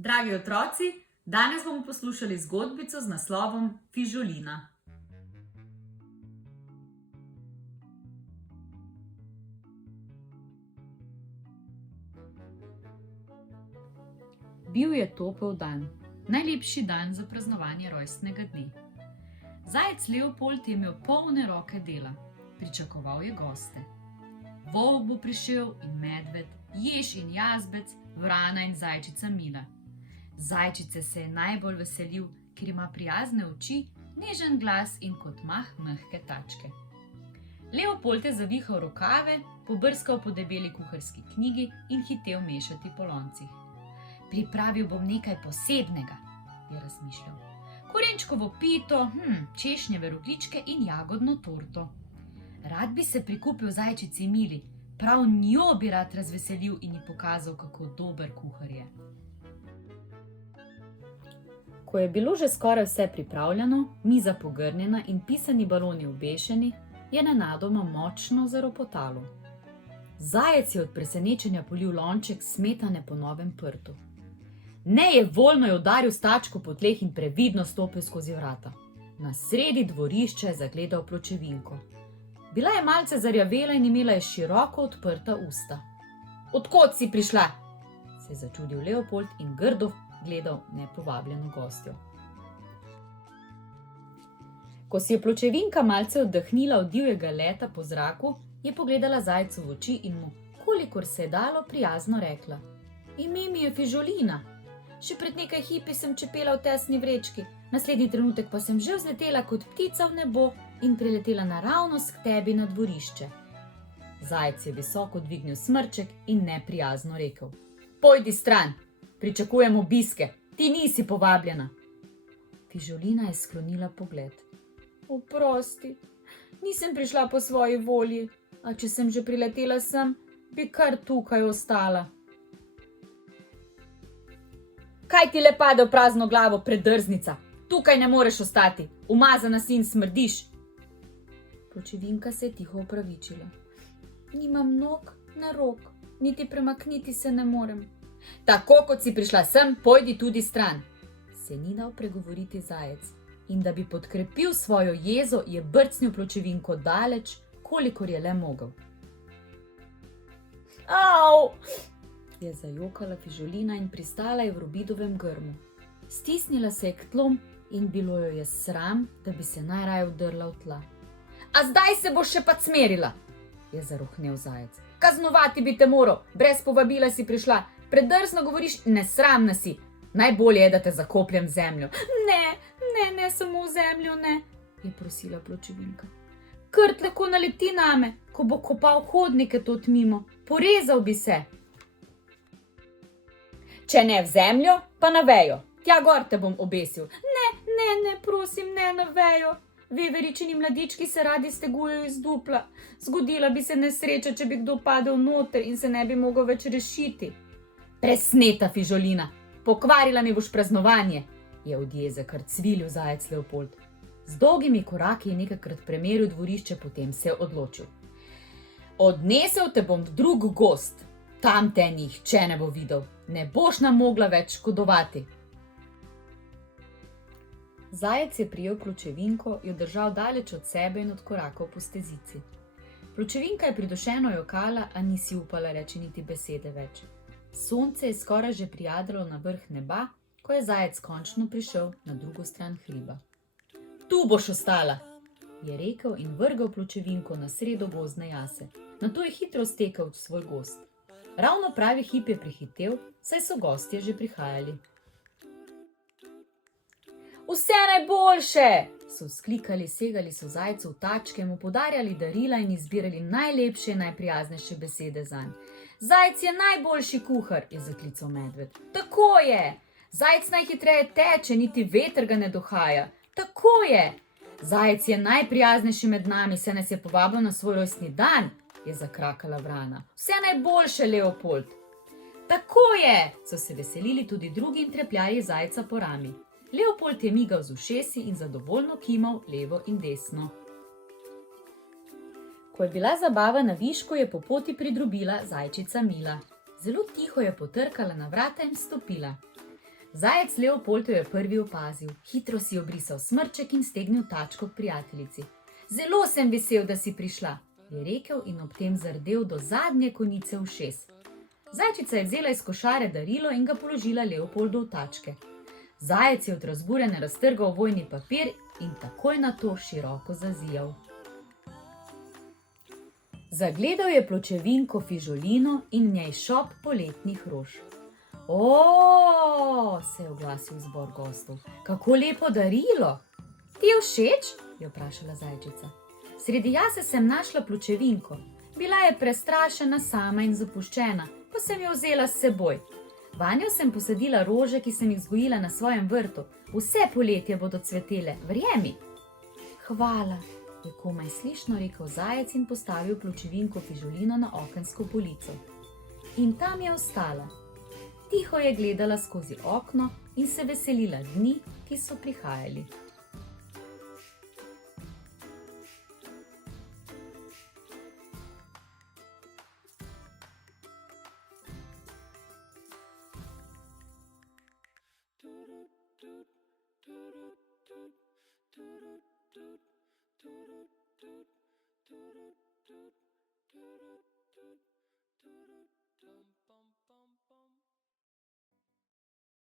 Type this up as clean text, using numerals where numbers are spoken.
Dragi otroci, danes bomo poslušali zgodbico z naslovom Fižolina. Bil je topel dan, najlepši dan za praznovanje rojstnega dne. Zajec Leopold je imel polne roke dela, pričakoval je goste. Volk bo prišel in medved, jež in jazbec, vrana in zajčica Mila. Zajčice se je najbolj veselil, ker ima prijazne oči, nežen glas in kot mah mehke tačke. Leopold je zavihal rokave, pobrskal po debeli kuharski knjigi in hitel mešati po loncih. Pripravil bom nekaj posebnega, je razmišljal. Korenčkovo pito, češnjeve rogljičke in jagodno torto. Rad bi se prikupil zajčici Mili, prav njo bi rad razveselil in ji pokazal, kako dober kuhar je. Ko je bilo že skoraj vse pripravljeno, miza pogrnjena in pisani baloni obešeni, je nenadoma močno zaropotalo. Zajec je od presenečenja polil lonček smetane po novem prtu. Nejevoljno je udaril s tačko po tleh in previdno stopil skozi vrata. Na sredi dvorišča je zagledal pločevinko. Bila je malce zarjavela in imela je široko odprta usta. "Od kod si prišla?" se je začudil Leopold in grdo gledal nepovabljeno gostjo. Ko si je pločevinka malce oddahnila od divjega leta po zraku, je pogledala zajcu v oči in mu, kolikor se je dalo, prijazno rekla: "Ime mi je Fižolina. Še pred nekaj hipi sem čepela v tesni vrečki, naslednji trenutek pa sem že vzletela kot ptica v nebo in priletela naravnost k tebi na dvorišče." Zajec je visoko dvignil smrček in neprijazno rekel: "Pojdi stran, pričakujem obiske, ti nisi povabljena." Fižolina je sklonila pogled. "Oprosti, nisem prišla po svoji volji, a če sem že priletela sem, bi kar tukaj ostala." "Kaj ti le pade v prazno glavo, predrznica? Tukaj ne moreš ostati, umazana si in smrdiš." Pločevinka se je tiho opravičila. "Nimam nog ne rok, niti premakniti se ne morem." "Tako kot si prišla sem, pojdi tudi stran," se ni dal pregovoriti zajec, in da bi podkrepil svojo jezo, je brcnil pločevinko daleč, kolikor je le mogel. "Au!" je zajokala Fižolina in pristala je v robidovem grmu. Stisnila se je k tlom in bilo jo je sram, da bi se najraje vdrla v tla. "A zdaj se boš še pa cmerila," je zarohnel zajec. "Kaznovati bi te moral, brez povabila si prišla, predrzno govoriš, nesramna si. Najbolje je, da te zakopljem v zemljo." Ne, samo v zemljo ne," je prosila pločevinka. "Krt lahko naleti name, ko bo kopal hodnike tot mimo, porezal bi se." "Če ne v zemljo, pa na vejo, tja gor te bom obesil." Ne, prosim, ne na vejo. Veveričini mladički se radi stegujejo iz dupla. Zgodila bi se nesreča, če bi kdo padel noter in se ne bi mogel več rešiti." "Presneta, Fižolina, pokvarila mi boš praznovanje," je od jeze kar cvilil zajec Leopold. Z dolgimi koraki je nekajkrat premeril dvorišče, potem se je odločil. "Odnesel te bom v drug gozd, tam te nihče ne bo videl, ne boš nam mogla več škodovati." Zajec je prijel pločevinko, jo držal daleč od sebe in odkorakal po stezici. Pločevinka je pridušeno jokala, a ni si upala reči niti besede več. Sonce je skoraj že prijadralo na vrh neba, ko je zajec končno prišel na drugo stran hriba. "Tu boš ostala," je rekel in vrgel pločevinko na sredo gozdne jase. Nato je hitro stekel v svoj gozd. Ravno pravi hip je prihitel, saj so gostje že prihajali. "Vse najboljše!" so vzklikali, segali so zajcu v tačke, mu podarjali darila in izbirali najlepše in najprijaznejše besede zanj. "Zajec je najboljši kuhar," je zaklical medved. "Tako je! Zajec najhitreje teče, niti veter ga ne dohaja. Tako je! Zajec je najprijaznejši med nami, saj nas je povabil na svoj rojstni dan," je zakrakala vrana. "Vse najboljše, Leopold." "Tako je!" so se veselili tudi drugi in trepljali zajca po rami. Leopold je migal z ušesi in zadovoljno kimal levo in desno. Ko je bila zabava na višku, je po poti pridrobila zajčica Mila. Zelo tiho je potrkala na vrata in vstopila. Zajec Leopold jo je prvi opazil, hitro si obrisal smrček in stegnil tačko k prijateljici. Zelo sem vesel, da si prišla, je rekel in ob tem zardel do zadnje konice ušes. Zajčica je vzela iz košare darilo in ga položila Leopoldu v tačke. Zajec je od razburjenja raztrgal ovojni papir in takoj na to široko zazijal. Zagledal je pločevinko fižolino in v njej šop poletnih rož. O, se je oglasil zbor gostov, kako lepo darilo! Ti je všeč? Je vprašala zajčica. Sredi jase sem našla pločevinko. Bila je prestrašena, sama in zapuščena, pa sem jo vzela s seboj. Vanjo sem posadila rože, ki sem jih vzgojila na svojem vrtu. Vse poletje bodo cvetele, verjemi. Hvala, je komaj slišno rekel zajec in postavil pločevinko fižolino na okensko polico. In tam je ostala. Tiho je gledala skozi okno in se veselila dni, ki so prihajali.